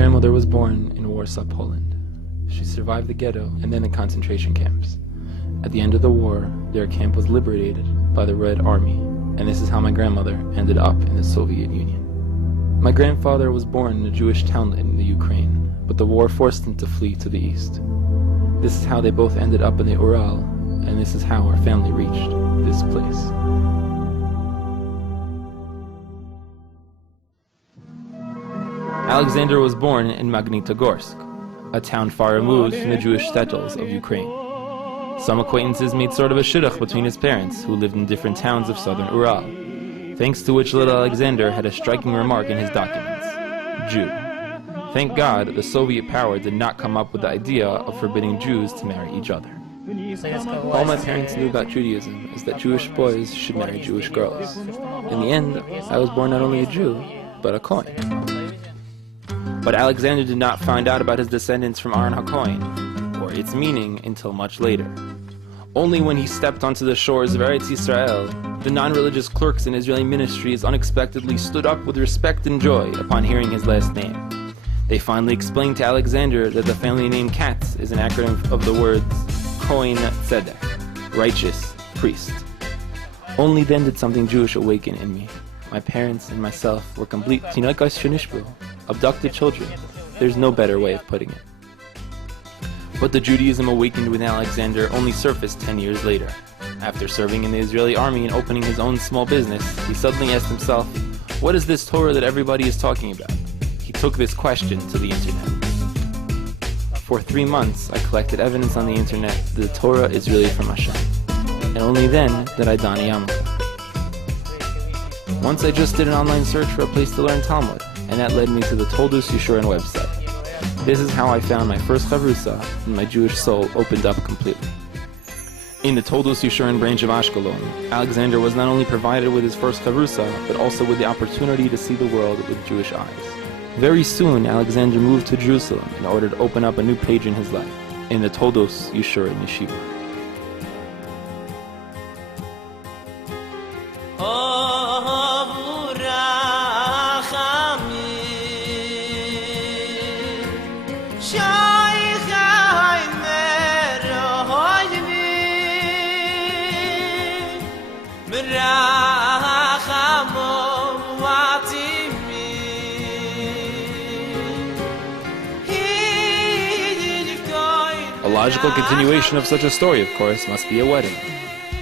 grandmother was born in Warsaw, Poland. She survived the ghetto and then the concentration camps. At the end of the war, their camp was liberated by the Red Army, and this is how my grandmother ended up in the Soviet Union. My grandfather was born in a Jewish townlet in the Ukraine, but the war forced him to flee to the east. This is how they both ended up in the Ural, and this is how our family reached this place. Alexander was born in Magnitigorsk, a town far removed from the Jewish shtetls of Ukraine. Some acquaintances made sort of a shidduch between his parents, who lived in different towns of southern Ural, thanks to which little Alexander had a striking remark in his documents: Jew. Thank God the Soviet power did not come up with the idea of forbidding Jews to marry each other. All my parents knew about Judaism is that Jewish boys should marry Jewish girls. In the end, I was born not only a Jew, but a Kohen. But Alexander did not find out about his descendants from Aaron HaKohen, or its meaning, until much later. Only when he stepped onto the shores of Eretz Yisrael, the non-religious clerks in Israeli ministries unexpectedly stood up with respect and joy upon hearing his last name. They finally explained to Alexander that the family name Katz is an acronym of the words Kohen Tzedek, righteous priest. Only then did something Jewish awaken in me. My parents and myself were complete abducted children. There's no better way of putting it. But the Judaism awakened within Alexander only surfaced 10 years later. After serving in the Israeli army and opening his own small business, he suddenly asked himself, what is this Torah that everybody is talking about? He took this question to the internet. For 3 months, I collected evidence on the internet that the Torah is really from Hashem. And only then did I don a yarmulke. Once I just did an online search for a place to learn Talmud, and that led me to the Toldos Yeshurin website. This is how I found my first chavrusa, and my Jewish soul opened up completely. In the Toldos Yeshurin branch of Ashkelon, Alexander was not only provided with his first chavrusa, but also with the opportunity to see the world with Jewish eyes. Very soon, Alexander moved to Jerusalem in order to open up a new page in his life, in the Toldos Yeshurin Yeshiva. A logical continuation of such a story, of course, must be a wedding.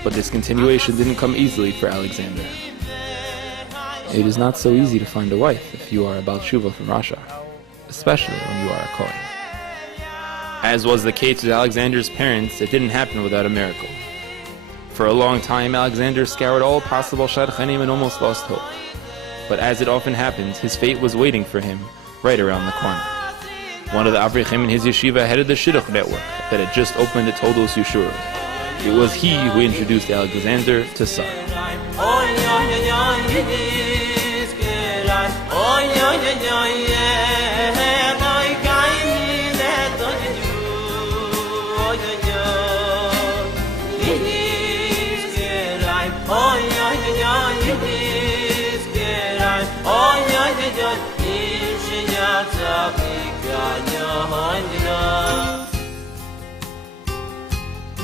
But this continuation didn't come easily for Alexander. It is not so easy to find a wife if you are a Baal Tshuva from Russia, especially when you are a Kohen. As was the case with Alexander's parents, it didn't happen without a miracle. For a long time, Alexander scoured all possible shadchanim and almost lost hope. But as it often happens, his fate was waiting for him right around the corner. One of the Avrichim in his yeshiva headed the Shidduch network that had just opened at Toldos Yeshurin. It was he who introduced Alexander to Sar.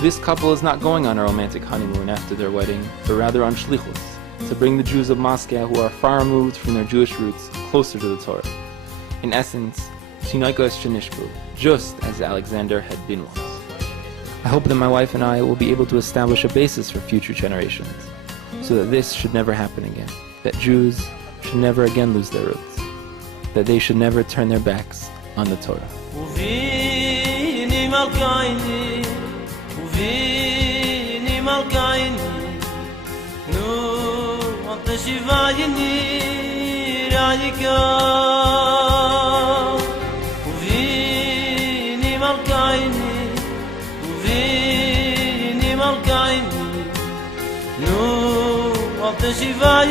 This couple is not going on a romantic honeymoon after their wedding, but rather on shlichus, to bring the Jews of Moscow who are far removed from their Jewish roots closer to the Torah. In essence, just as Alexander had been once. I hope that my wife and I will be able to establish a basis for future generations, so that this should never happen again, that Jews should never again lose their roots, that they should never turn their backs on the Torah. Shiva